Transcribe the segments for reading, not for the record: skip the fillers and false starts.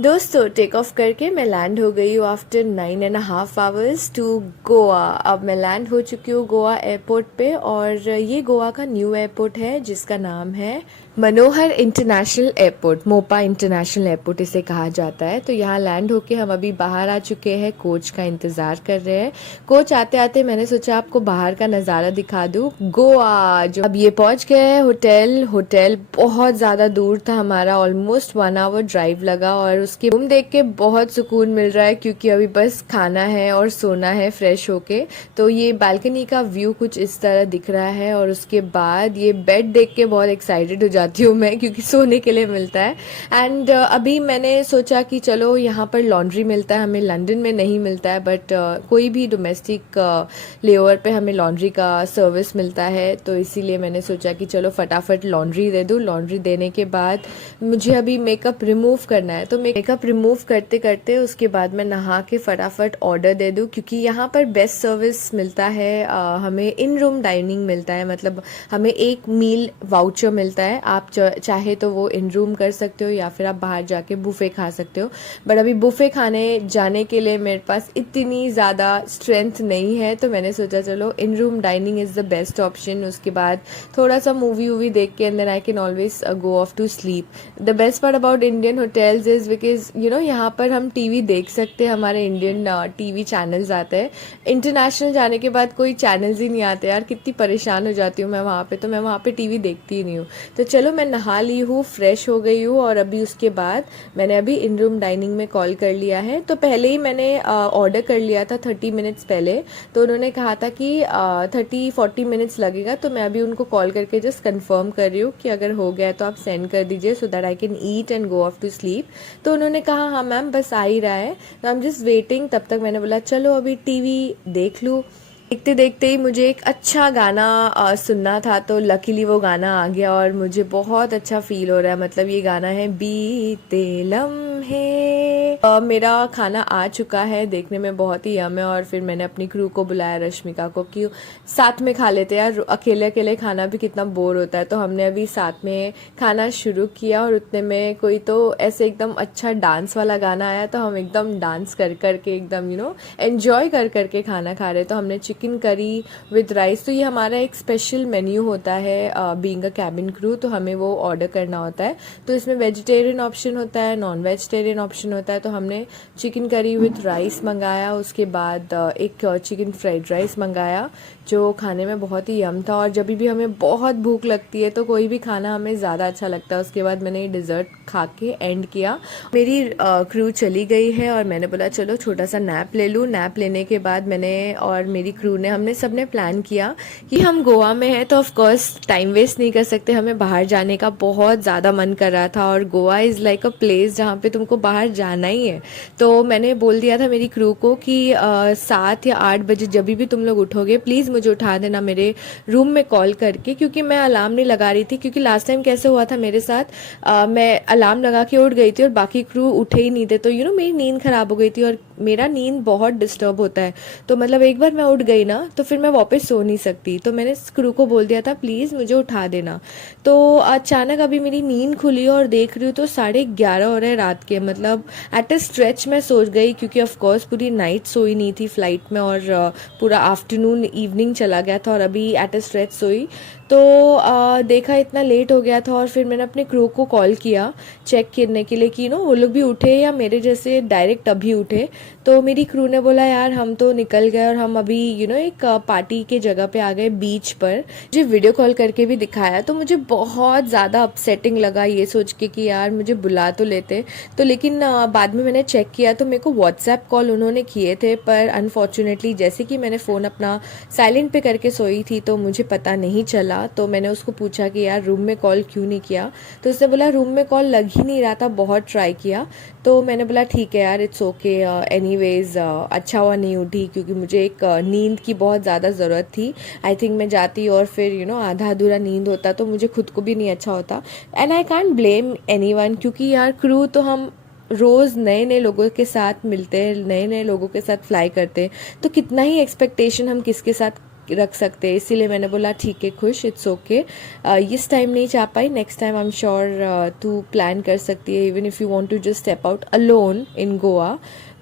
दोस्तों take off करके मैं लैंड हो गई हूँ आफ्टर 9.5 आवर्स टू गोवा। अब मैं लैंड हो चुकी हूँ गोवा एयरपोर्ट पे और ये गोवा का न्यू एयरपोर्ट है जिसका नाम है Manohar international airport. Mopa international airport इसे कहा जाता है। तो यहाँ लैंड होके हम अभी बाहर आ चुके हैं, कोच का इंतज़ार कर रहे हैं। कोच आते आते मैंने सोचा आपको बाहर का नज़ारा दिखा दूँ गोवा। जो अब ये पहुँच गए हैं होटल बहुत ज़्यादा दूर था, हमारा ऑलमोस्ट 1 आवर ड्राइव लगा और उसके रूम देख के बहुत सुकून मिल रहा है क्योंकि अभी बस खाना है और सोना है फ्रेश होके। तो ये बालकनी का व्यू कुछ इस तरह दिख रहा है और उसके बाद ये बेड देख के बहुत एक्साइटेड हो जाती हूँ मैं क्योंकि सोने के लिए मिलता है। एंड अभी मैंने सोचा कि चलो यहाँ पर लॉन्ड्री मिलता है, हमें लंदन में नहीं मिलता है बट कोई भी डोमेस्टिक लेओवर पे हमें लॉन्ड्री का सर्विस मिलता है। तो इसीलिए मैंने सोचा कि चलो फटाफट लॉन्ड्री दे दूँ। लॉन्ड्री देने के बाद मुझे अभी मेकअप रिमूव करना है, तो मेकअप रिमूव करते करते उसके बाद मैं नहा के फटाफट ऑर्डर दे दूँ क्योंकि यहाँ पर बेस्ट सर्विस मिलता है। हमें इन रूम डाइनिंग मिलता है, मतलब हमें एक मील वाउचर मिलता है। आप चाहे तो वो इन रूम कर सकते हो या फिर आप बाहर जाके बुफे खा सकते हो। बट अभी बुफे खाने जाने के लिए मेरे पास इतनी ज़्यादा स्ट्रेंथ नहीं है, तो मैंने सोचा चलो in room dining is the best option. उसके बाद थोड़ा सा मूवी वूवी देख के and then I can always go off to sleep. The best part about Indian hotels is because यहाँ पर हम टीवी देख सकते हैं, हमारे इंडियन टीवी चैनल्स आते हैं। इंटरनेशनल जाने के बाद कोई चैनल्स ही नहीं आते यार, कितनी परेशान हो जाती हूँ मैं वहाँ पे। तो मैं वहाँ पे टीवी देखती ही नहीं हूँ। तो चलो मैं नहा ली हूँ, फ्रेश हो गई हूँ और अभी उसके बाद मैंने अभी इन रूम डाइनिंग में कॉल कर लिया है। तो पहले ही मैंने ऑर्डर कर लिया था 30 मिनट्स पहले, तो उन्होंने कहा था कि 30-40 मिनट्स लगेगा। तो मैं अभी उनको कॉल करके जस्ट कंफर्म कर रही हूँ कि अगर हो गया तो आप सेंड कर दीजिए so that I can eat and go off to sleep. तो उन्होंने कहा हाँ मैम बस आ ही रहा है, तो आई एम जस्ट वेटिंग। तब तक मैंने बोला चलो अभी टीवी देख लूँ। देखते देखते ही मुझे एक अच्छा गाना सुनना था, तो लकीली वो गाना आ गया और मुझे बहुत अच्छा फील हो रहा है। मतलब ये गाना है बीते लम्हे। मेरा खाना आ चुका है, देखने में बहुत ही यम है। और फिर मैंने अपनी क्रू को बुलाया, रश्मिका को, कि साथ में खा लेते यार, अकेले अकेले खाना भी कितना बोर होता है। तो हमने अभी साथ में खाना शुरू किया और उतने में कोई तो ऐसे एकदम अच्छा डांस वाला गाना आया, तो हम एकदम डांस कर करके एकदम एंजॉय कर करके खाना खा रहे। तो हमने चिकन करी विद राइस, तो ये हमारा एक स्पेशल मेन्यू होता है बीइंग अ कैबिन क्रू, तो हमें वो ऑर्डर करना होता है। तो इसमें वेजिटेरियन ऑप्शन होता है, नॉन वेजिटेरियन ऑप्शन होता है। तो हमने चिकन करी विद राइस मंगाया, उसके बाद एक चिकन फ्राइड राइस मंगाया जो खाने में बहुत ही यम था। और जब भी हमें बहुत भूख लगती है तो कोई भी खाना हमें ज़्यादा अच्छा लगता है। उसके बाद मैंने ये डिज़र्ट खा के एंड किया। मेरी क्रू चली गई है और मैंने बोला चलो छोटा सा नैप ले लूँ। नैप लेने के बाद मैंने और मेरी क्रू ने हमने सबने प्लान किया कि हम गोवा में हैं तो ऑफ कोर्स टाइम वेस्ट नहीं कर सकते, हमें बाहर जाने का बहुत ज़्यादा मन कर रहा था। और Goa is like a place जहाँ पे तुमको बाहर जाना ही है। तो मैंने बोल दिया था मेरी क्रू को कि 7 या 8 बजे जब भी तुम लोग उठोगे प्लीज़ मुझे उठा देना मेरे रूम में कॉल करके, क्योंकि मैं अलार्म नहीं लगा रही थी। क्योंकि लास्ट टाइम कैसे हुआ था मेरे साथ, मैं अलार्म लगा के उठ गई थी और बाकी क्रू उठे ही नहीं थे। तो मेरी नींद ख़राब हो गई थी और मेरा नींद बहुत डिस्टर्ब होता है। तो मतलब एक बार मैं उठ गई ना तो फिर मैं वापस सो नहीं सकती। तो मैंने क्रू को बोल दिया था प्लीज़ मुझे उठा देना। तो अचानक अभी मेरी नींद खुली और देख रही हूँ तो 11:30 हो रहे रात के। मतलब एट अ स्ट्रेच मैं सो गई क्योंकि ऑफ कोर्स पूरी नाइट सोई नहीं थी फ्लाइट में और पूरा आफ्टरनून इवनिंग चला गया था और अभी एट अ स्ट्रेच सोई। तो देखा इतना लेट हो गया था और फिर मैंने अपने क्रू को कॉल किया चेक करने के लिए कि वो लोग भी उठे या मेरे जैसे डायरेक्ट अभी उठे। तो मेरी क्रू ने बोला यार हम तो निकल गए और हम अभी एक पार्टी के जगह पे आ गए बीच पर। मुझे वीडियो कॉल करके भी दिखाया तो मुझे बहुत ज़्यादा अपसेटिंग लगा ये सोच के कि यार मुझे बुला तो लेते। तो लेकिन बाद में मैंने चेक किया तो मेरे को व्हाट्सएप कॉल उन्होंने किए थे, पर अनफॉर्चुनेटली जैसे कि मैंने फ़ोन अपना साइलेंट पे करके सोई थी तो मुझे पता नहीं चला। तो मैंने उसको पूछा कि यार रूम में कॉल क्यों नहीं किया, तो उसने बोला रूम में कॉल लग ही नहीं रहा था, बहुत ट्राई किया। तो मैंने बोला ठीक है यार इट्स ओके एनीवेज। अच्छा हुआ नहीं उठी क्योंकि मुझे एक नींद की बहुत ज़्यादा ज़रूरत थी। आई थिंक मैं जाती और फिर आधा अधूरा नींद होता तो मुझे खुद को भी नहीं अच्छा होता। And I can't blame anyone क्योंकि यार क्रू तो हम रोज़ नए नए लोगों के साथ मिलते हैं, नए नए लोगों के साथ फ्लाई करते हैं, तो कितना ही एक्सपेक्टेशन हम किसके साथ रख सकते हैं, इसीलिए मैंने बोला ठीक है खुश, इट्स ओके। इस टाइम नहीं जा पाई, next time I am sure तू प्लान कर सकती है, even if you want to just step out alone in Goa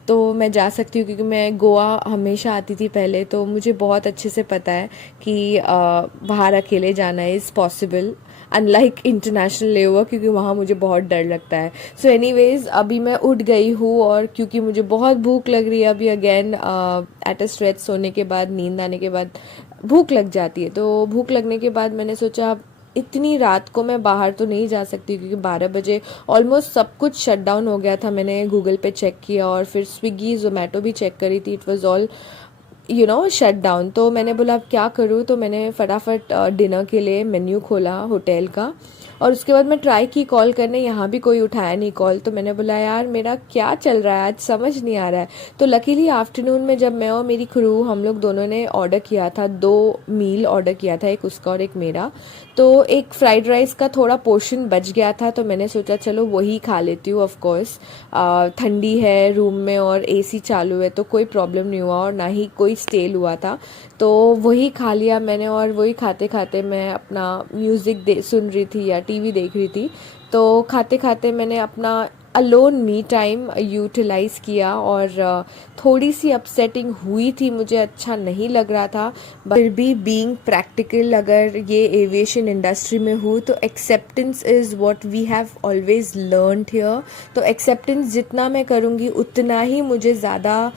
तो मैं जा सकती हूँ, क्योंकि मैं गोवा हमेशा आती थी पहले, तो मुझे बहुत अच्छे से पता है कि बाहर अकेले जाना is possible, unlike international level, क्योंकि वहाँ मुझे बहुत डर लगता है। सो एनीवेज़ अभी मैं उठ गई हूँ और क्योंकि मुझे बहुत भूख लग रही है अभी, अगेन एट अ स्ट्रेच, सोने के बाद, नींद आने के बाद भूख लग जाती है, तो भूख लगने के बाद मैंने सोचा इतनी रात को मैं बाहर तो नहीं जा सकती, क्योंकि 12 बजे ऑलमोस्ट सब कुछ शट डाउन हो गया था। मैंने गूगल पे चेक किया और फिर स्विगी जोमेटो भी चेक करी थी, it was all shut down. तो मैंने बोला अब क्या करूँ, तो मैंने फटाफट डिनर के लिए मेन्यू खोला होटल का, और उसके बाद मैं ट्राई की कॉल करने, यहाँ भी कोई उठाया नहीं कॉल। तो मैंने बोला यार मेरा क्या चल रहा है आज, समझ नहीं आ रहा है। तो लकीली आफ्टरनून में जब मैं और मेरी क्रू हम लोग दोनों ने ऑर्डर किया था, 2 मील ऑर्डर किया था, एक उसका और एक मेरा, तो एक फ्राइड राइस का थोड़ा पोर्शन बच गया था, तो मैंने सोचा चलो वही खा लेती हूँ। ऑफ कोर्स ठंडी है रूम में और एसी चालू है, तो कोई प्रॉब्लम नहीं हुआ और ना ही कोई स्टेल हुआ था, तो वही खा लिया मैंने। और वही खाते खाते मैं अपना म्यूज़िक सुन रही थी या टीवी देख रही थी, तो खाते खाते मैंने अपना अलोन मी टाइम यूटिलाइज़ किया। और थोड़ी सी अपसेटिंग हुई थी, मुझे अच्छा नहीं लग रहा था, फिर भी बीइंग प्रैक्टिकल, अगर ये एविएशन इंडस्ट्री में हूँ तो acceptance is what we have always learned here. तो एक्सेप्टेंस जितना मैं करूँगी उतना ही मुझे ज़्यादा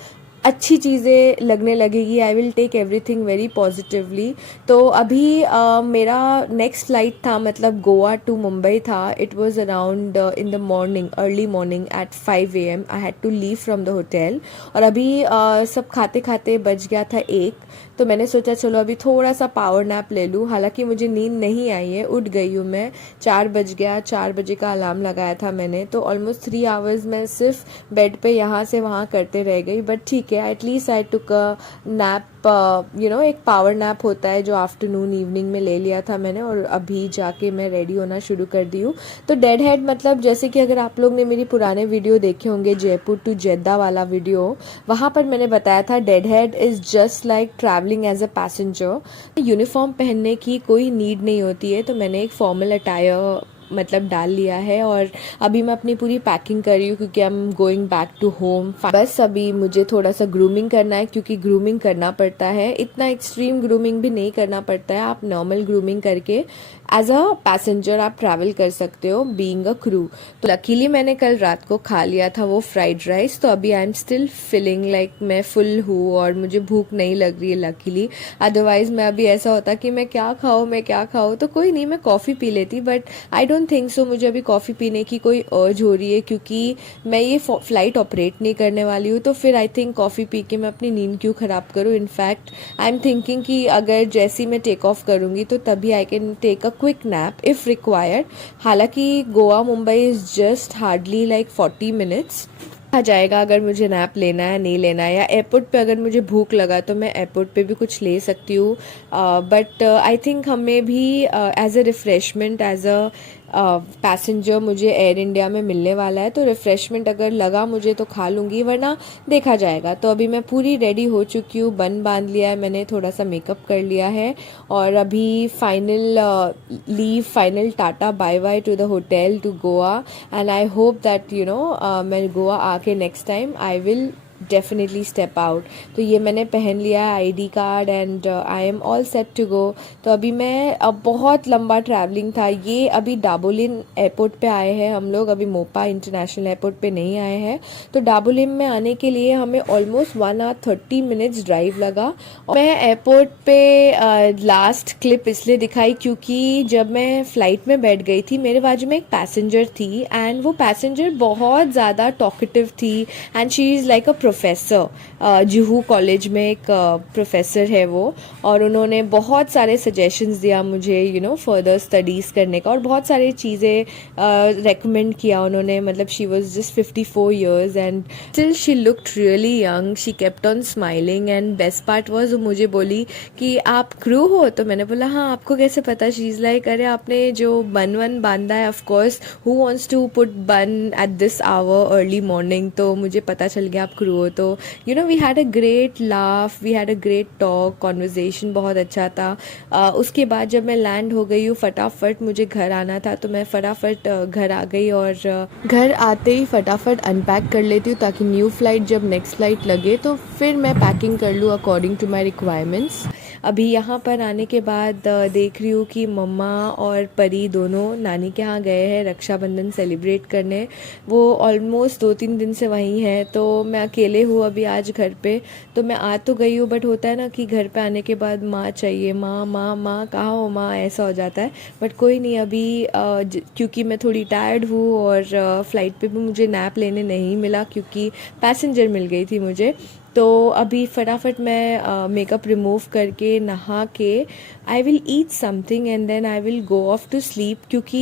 अच्छी चीज़ें लगने लगेगी, I will take everything very positively. तो अभी मेरा नेक्स्ट फ्लाइट था, मतलब गोवा टू मुंबई था, it was around in the morning, early morning at 5 AM I had to leave from the hotel. और अभी सब खाते खाते बज गया था 1, तो मैंने सोचा चलो अभी थोड़ा सा पावर नैप ले लूँ। हालांकि मुझे नींद नहीं आई है, उठ गई हूँ मैं, 4 बज गया, 4 बजे का अलार्म लगाया था मैंने, तो ऑलमोस्ट 3 आवर्स मैं सिर्फ बेड पे यहाँ से वहाँ करते रह गई। बट ठीक है, at least I took a nap, एक पावर नैप होता है जो आफ्टरनून इवनिंग में ले लिया था मैंने, और अभी जाके मैं रेडी होना शुरू कर दी हूँ। तो डेड हेड मतलब जैसे कि अगर आप लोग ने मेरी पुराने वीडियो देखे होंगे, जयपुर टू जेद्दा वाला वीडियो, वहाँ पर मैंने बताया था dead head is just like travelling as a passenger. Uniform पहनने की कोई नीड नहीं होती है, तो मैंने एक फॉर्मल अटायर मतलब डाल लिया है, और अभी मैं अपनी पूरी पैकिंग कर रही हूँ क्योंकि I am going back to home. बस अभी मुझे थोड़ा सा ग्रूमिंग करना है, क्योंकि ग्रूमिंग करना पड़ता है, इतना एक्सट्रीम ग्रूमिंग भी नहीं करना पड़ता है, आप नॉर्मल ग्रूमिंग करके एज अ पैसेंजर आप ट्रैवल कर सकते हो बीइंग अ क्रू। तो लकीली मैंने कल रात को खा लिया था वो फ्राइड राइस, तो अभी I am still feeling like मैं फुल हूँ और मुझे भूख नहीं लग रही है लकीली। अदरवाइज मैं अभी ऐसा होता कि मैं क्या खाऊँ, तो कोई नहीं, मैं कॉफ़ी पी लेती, but I don't think so मुझे अभी कॉफ़ी पीने की कोई अर्ज हो रही है, क्योंकि मैं ये फ्लाइट ऑपरेट नहीं करने वाली हूँ। तो फिर आई थिंक कॉफ़ी पी के मैं अपनी नींद क्यों ख़राब करूँ। इनफैक्ट आई एम थिंकिंग कि अगर जैसी मैं टेक ऑफ करूँगी तो तभी I can take a quick nap if required. हालांकि Goa Mumbai is just hardly like 40 minutes आ जाएगा अगर मुझे नैप लेना है नहीं लेना है, या एयरपोर्ट पे अगर मुझे भूख लगा तो मैं एयरपोर्ट पे भी कुछ ले सकती हूँ। बट आई थिंक हमें भी as a refreshment, as a passenger मुझे एयर इंडिया में मिलने वाला है, तो रिफ़्रेशमेंट अगर लगा मुझे तो खा लूँगी, वरना देखा जाएगा। तो अभी मैं पूरी रेडी हो चुकी हूँ, बन बांध लिया है मैंने, थोड़ा सा मेकअप कर लिया है, और अभी final leave, final tata bye bye to the hotel to Goa. And I hope that मैं गोवा आके next time I will definitely step out. तो ये मैंने पहन लिया है ID card, and I am all set to go. तो अभी मैं, अब बहुत लंबा ट्रैवलिंग था ये, अभी डाबोलिम एयरपोर्ट पे आए हैं हम लोग, अभी मोपा इंटरनेशनल एयरपोर्ट पे नहीं आए हैं। तो डाबोलिम में आने के लिए हमें ऑलमोस्ट 1 hour 30 minutes ड्राइव लगा। और मैं एयरपोर्ट पे लास्ट क्लिप इसलिए दिखाई क्योंकि जब मैं फ़्लाइट में बैठ गई थी, मेरे बाजू में एक पैसेंजर थी, एंड वो पैसेंजर बहुत ज़्यादा टॉकेटिव थी, and she is like a professor. Juhu college में एक प्रोफेसर है वो, और उन्होंने बहुत सारे सजेशंस दिया मुझे फर्दर स्टडीज़ करने का, और बहुत सारी चीज़ें रेकमेंड किया उन्होंने। मतलब she was just 54 years and still she looked really young, she kept on smiling, and best part was वो मुझे बोली कि आप क्रू हो, तो मैंने बोला हाँ, आपको कैसे पता। शी इज़ लाइक अरे आपने जो बन बांधा है, of course who wants to put bun at this hour early morning, तो मुझे पता चल गया आप क्रू वो तो we had a great laugh, we had a great talk, conversation बहुत अच्छा था। उसके बाद जब मैं लैंड हो गई हूँ, फटाफट मुझे घर आना था तो मैं फटाफट घर आ गई और घर आते ही फटाफट अनपैक कर लेती हूँ ताकि न्यू फ़्लाइट जब नेक्स्ट फ़्लाइट लगे तो फिर मैं पैकिंग कर लूँ अकॉर्डिंग टू माई रिक्वायरमेंट्स। अभी यहाँ पर आने के बाद देख रही हूँ कि मम्मा और परी दोनों नानी के यहाँ गए हैं रक्षाबंधन सेलिब्रेट करने। वो ऑलमोस्ट 2-3 दिन से वहीं हैं, तो मैं अकेले हूँ अभी आज घर पे। तो मैं आ तो गई हूँ, बट होता है ना कि घर पे आने के बाद माँ चाहिए, माँ माँ माँ कहाँ हो माँ, ऐसा हो जाता है। बट कोई नहीं, अभी क्योंकि मैं थोड़ी टायर्ड हूँ और फ़्लाइट पे भी मुझे नैप लेने नहीं मिला क्योंकि पैसेंजर मिल गई थी मुझे। तो अभी फटाफट मैं मेकअप रिमूव करके नहा के I will eat something and then I will go off to sleep, क्योंकि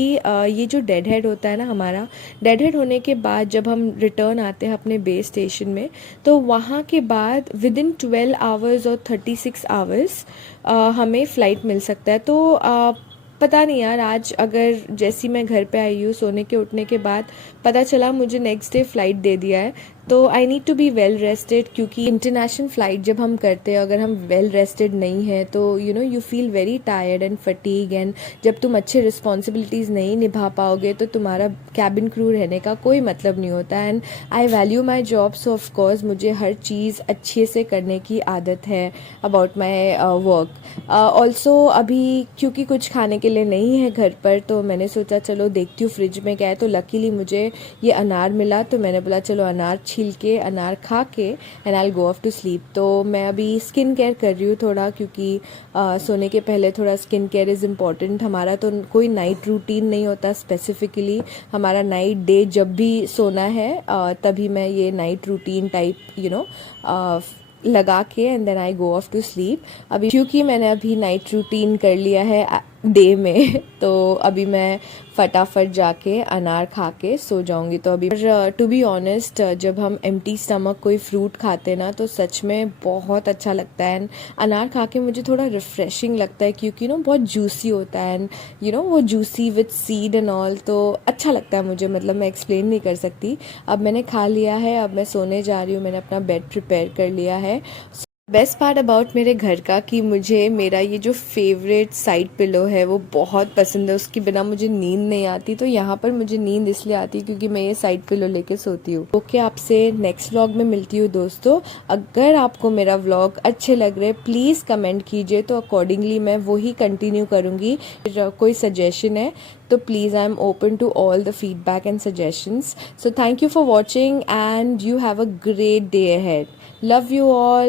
ये जो डेड हेड होता है ना हमारा, डेड हेड होने के बाद जब हम रिटर्न आते हैं अपने बेस स्टेशन में, तो वहाँ के बाद विद इन 12 आवर्स और 36 आवर्स हमें फ़्लाइट मिल सकता है। तो पता नहीं यार, आज अगर जैसी मैं घर पे आई हूँ सोने के उठने के बाद पता चला मुझे नेक्स्ट डे फ़्लाइट दे दिया है, तो I need to be well rested, क्योंकि इंटरनेशनल फ़्लाइट जब हम करते हैं अगर हम वेल रेस्टेड नहीं हैं तो you feel very tired and fatigue, and जब तुम अच्छे रिस्पॉन्सिबिलिटीज़ नहीं निभा पाओगे तो तुम्हारा कैबिन क्रू रहने का कोई मतलब नहीं होता। And I value my job, so of course मुझे हर चीज़ अच्छे से करने की आदत है अबाउट माई वर्क। ऑल्सो अभी क्योंकि कुछ खाने के लिए नहीं है घर पर, तो मैंने सोचा चलो देखती हूँ फ्रिज में क्या है, तो लकीली मुझे ये अनार मिला, तो मैंने बोला चलो अनार छील के अनार खा के and I go off to sleep. तो मैं अभी स्किन केयर कर रही हूँ थोड़ा, क्योंकि सोने के पहले थोड़ा स्किन केयर इज़ इम्पॉर्टेंट। हमारा तो कोई नाइट रूटीन नहीं होता स्पेसिफिकली, हमारा नाइट डे जब भी सोना है तभी मैं ये नाइट रूटीन टाइप लगा के and then I go off to sleep. अभी क्योंकि मैंने अभी नाइट रूटीन कर लिया है डे में, तो अभी मैं फटाफट जाके अनार खा के सो जाऊंगी। तो अभी टू बी ऑनेस्ट, जब हम एम्प्टी स्टमक कोई फ्रूट खाते ना तो सच में बहुत अच्छा लगता है। एंड अनार खा के मुझे थोड़ा रिफ्रेशिंग लगता है, क्योंकि बहुत जूसी होता है एंड वो juicy with seed and all, तो अच्छा लगता है मुझे, मतलब मैं एक्सप्लेन नहीं कर सकती। अब मैंने खा लिया है, अब मैं सोने जा रही हूँ, मैंने अपना बेड प्रिपेयर कर लिया है। बेस्ट पार्ट अबाउट मेरे घर का कि मुझे मेरा ये जो फेवरेट साइड पिलो है वो बहुत पसंद है, उसके बिना मुझे नींद नहीं आती। तो यहाँ पर मुझे नींद इसलिए आती है क्योंकि मैं ये साइड पिलो लेके सोती हूँ। ओके, आपसे नेक्स्ट व्लॉग में मिलती हूँ दोस्तों। अगर आपको मेरा व्लॉग अच्छे लग रहे प्लीज़ कमेंट कीजिए, तो अकॉर्डिंगली मैं वही कंटिन्यू करूँगी। कोई सजेशन है तो please I am open to all the feedback and suggestions. So thank you for watching and you have a great day ahead. Love you all.